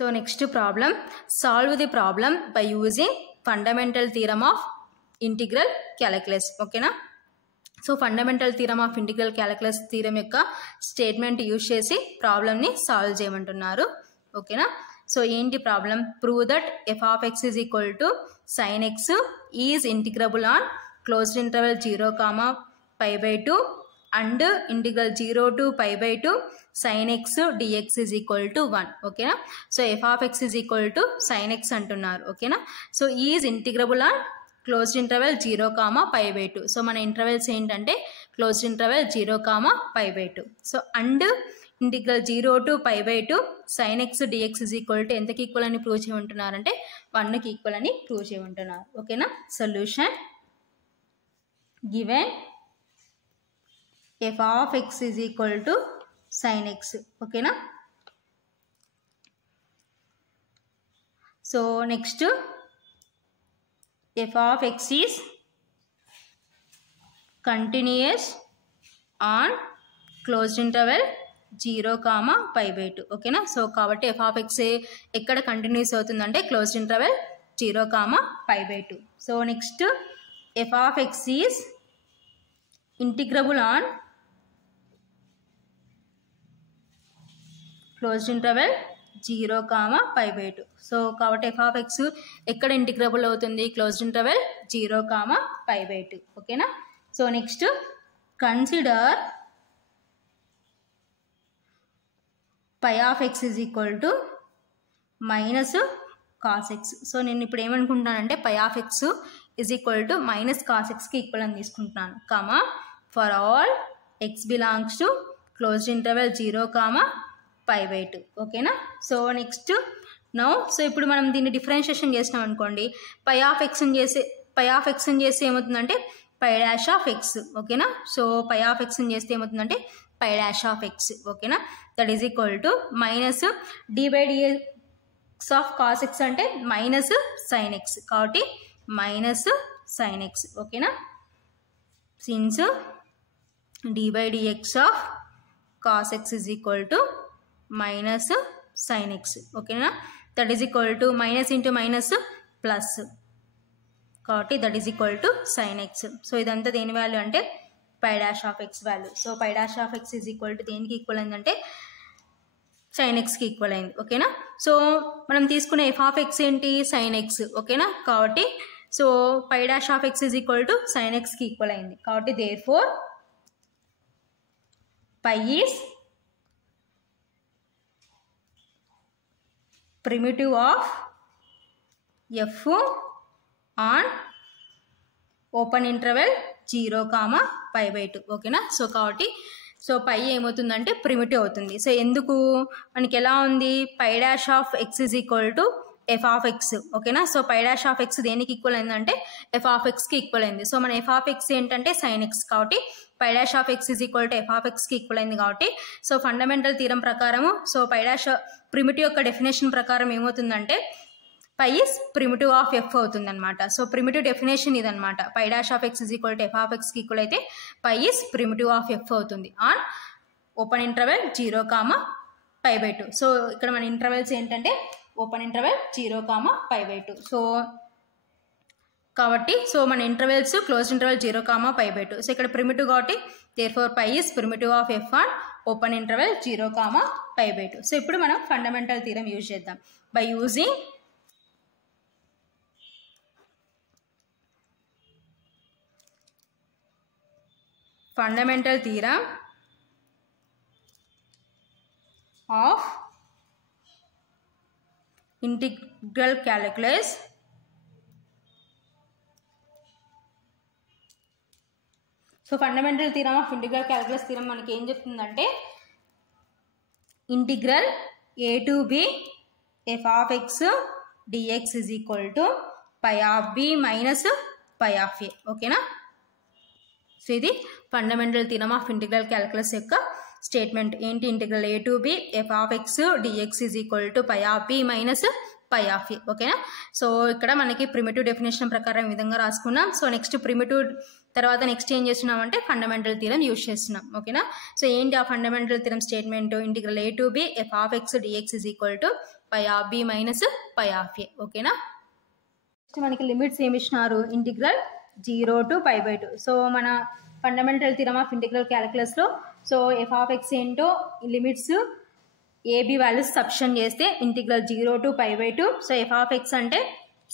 So next problem, solve the problem by using fundamental theorem of integral calculus. Okay na? So fundamental theorem of integral calculus theorem యొక్క statement use చేసి problem ని solve చేయమంటున్నారు. ఓకేనా? So ఏంటి problem? Prove that f of x is equal to sin x is integrable on closed interval 0, pi by 2 and integral 0 to pi by 2 sin x dx is equal to 1. ఓకేనా? So f of x is equal to sin x అంటున్నారు. ఓకేనా? So is integrable on closed interval 0, pi by 2. So మన intervals ఏంటంటే closed interval 0, pi by 2. So and integral 0 to pi by 2 sin x dx is equal to ఎంతకి equal అని prove చేయమంటున్నారంటే 1కి equal అని prove చేయమంటున్నారు. ఓకేనా? Solution given f of x is equal to sin x. ఓకేనా? So next f of x is continuous on closed interval 0, pi by 2. ఓకేనా? So కాబట్టి f of x ఎక్కడ కంటిన్యూస్ అవుతుందంటే closed interval 0, pi by 2. So next f of x is integrable on closed interval 0, pi by 2. So కాబట్టి f of x ఎక్కడ integrable అవుతుంది? Closed interval 0, pi by 2. ఓకేనా? So next consider pi of x is equal to minus cos x. So నేను ఇప్పుడు ఏమనుకుంటున్నానంటే pi of x is equal to minus cos x కి equal అని తీసుకుంటున్నాను. For all x belongs to closed interval 0, pi by 2. ఓకేనా? So next so ఇప్పుడు మనం దీన్ని differentiation చేసినాం అనుకోండి, pi of x ని చేస్తే ఏమవుతుందంటే pi dash of x. ఓకేనా? సో pi of x ని చేస్తే ఏమవుతుందంటే pi dash of x. ఓకేనా? That is equal to minus d by dx of cos x అంటే మైనస్ sin x, కాబట్టి మైనస్ sin x. ఓకేనా? Since d by dx of cos x is equal to minus sin x. ఓకేనా? That is equal to minus into minus plus, కాబట్టి that is equal to sin x. So ఇదంతా దేని value అంటే pi dash of x value. So pi dash of x is equal to దేనికి equal అయిందంటే sin x కి equal అయింది. ఓకేనా? So మనం తీసుకునే f of x ఏంటి? sin x. ఓకేనా? కాబట్టి so pi dash of x is equal to sin x కి ఈక్వల్ అయింది. కాబట్టి therefore pi is primitive of f on open interval 0, pi by 2. ఓకేనా? సో కాబట్టి సో పై ఏమవుతుందంటే ప్రిమిటివ్ అవుతుంది. సో ఎందుకు మనకి ఎలా ఉంది? pi dash of x is equal to f of x. ఓకేనా? So pi dash of x దేనికి ఈక్వల్ అయిందంటే f of x కి ఈక్వల్ అయింది. సో మన f of x ఏంటంటే sin x, కాబట్టి pi dash of x is equal to f of x కి equal అయింది. కాబట్టి సో ఫండమెంటల్ థీరం ప్రకారము సో pi dash ప్రిమిటివ్ యొక్క డెఫినేషన్ ప్రకారం ఏమవుతుందంటే pi is primitive of f అవుతుంది అనమాట. సో ప్రిమిటివ్ డెఫినేషన్ ఇదనమాట. pi dash of x is equal to f of x కి ఈక్వల్ అయితే pi is primitive of f అవుతుంది on open interval 0, pi by 2. So ఇక్కడ మన ఇంటర్వెల్స్ ఏంటంటే open interval 0, pi by 2. So కాబట్టి so మన intervals close interval 0, pi by 2. So ఇక్కడ primitive కాబట్టి therefore pi is primitive of f on open interval 0, pi by 2. So ఇప్పుడు మనం fundamental theorem use చేద్దాం. By using fundamental theorem of integral calculus so fundamental theorem of integral calculus theorem మనకి ఏం చెప్తుందంటే integral a to b f of x dx is equal to pi of b minus pi of a. ఓకేనా? So ఇది fundamental theorem of integral calculus యొక్క statement ఏంటి? Integral a to b f of x dx is equal to pi of b minus pi of a. ఓకేనా? So ఇక్కడ మనకి primitive definition ప్రకారం ఈ విధంగా రాసుకున్నాం. సో నెక్స్ట్ ప్రిమిటివ్ తర్వాత నెక్స్ట్ ఏం చేస్తున్నాం అంటే ఫండమెంటల్ థీరం యూజ్ చేస్తున్నాం. ఓకేనా? సో ఏంటి ఆ fundamental theorem statement? Integral a to b f of x dx is equal to pi of b minus pi of a. ఓకేనా? నెక్స్ట్ మనకి లిమిట్స్ ఏమి ఇచ్చినారు, ఇంటిగ్రల్ 0 to π/2. సో మన ఫండమెంటల్ థియరమ్ ఆఫ్ ఇంటిగ్రల్ క్యాలిక్యులస్లో so f of x ఏంటో limits a b values substitute చేస్తే integral 0 to π/2. So f of x అంటే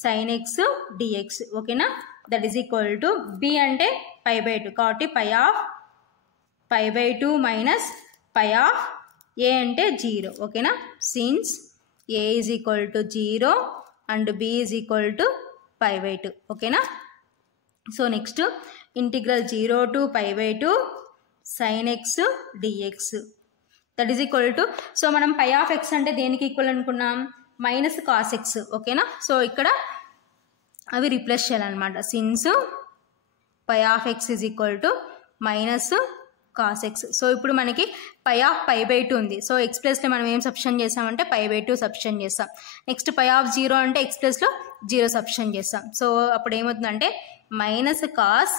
sin x dx. ఓకేనా? That is equal to b అంటే π/2 కాబట్టి pi of π/2 minus pi of a అంటే 0. ఓకేనా? Since A is equal to 0 and b is equal to π/2. ఓకేనా? So next integral 0 to π/2 sin x dx that is equal to so మనం pi of x అంటే దేనికి equal అనుకున్నాం, minus cos x. ఓకేనా? So ఇక్కడ అవి రీప్లేస్ చేయాలన్నమాట. Since pi of x is equal to minus cos x. So ఇప్పుడు మనకి పై ఆఫ్ π/2 ఉంది. సో ఎక్స్ ప్లస్లో మనం ఏం సబ్స్టిట్యూట్ చేస్తామంటే π/2 సబ్స్టిట్యూట్ చేస్తాం. నెక్స్ట్ పై ఆఫ్ 0 అంటే ఎక్స్ ప్లస్లో 0 సబ్స్టిట్యూట్ చేస్తాం. సో అప్పుడు ఏమవుతుందంటే మైనస్ కాస్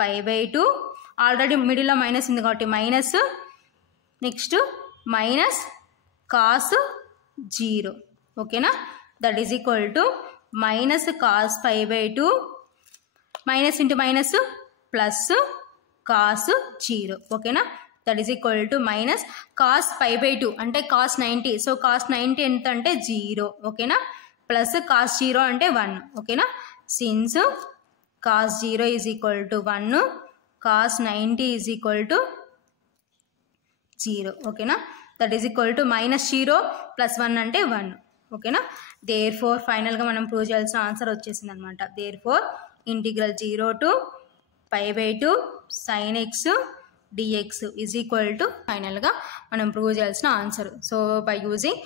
π/2 ఆల్రెడీ మిడిల్లో మైనస్ ఉంది కాబట్టి మైనస్ నెక్స్ట్ మైనస్ కాస్ 0. ఓకేనా? That is equal to minus cos π/2 minus into minus plus cos 0. ఓకేనా? That is equal to minus cos π/2 అంటే కాస్ 90. సో కాస్ 90 ఎంత అంటే 0. ఓకేనా? ప్లస్ కాస్ 0 అంటే 1. ఓకేనా? Since cos 0 is equal to 1 cos 90 is equal to 0. ఓకేనా? That is equal to minus 0 plus 1 అంటే 1. ఓకేనా? దేర్ ఫోర్ ఫైనల్గా మనం ప్రూవ్ చేయాల్సిన ఆన్సర్ వచ్చేసింది అనమాట. Therefore integral 0 to π/2 sin x dx is equal to ఫైనల్గా మనం ప్రూవ్ చేయాల్సిన ఆన్సర్. So by using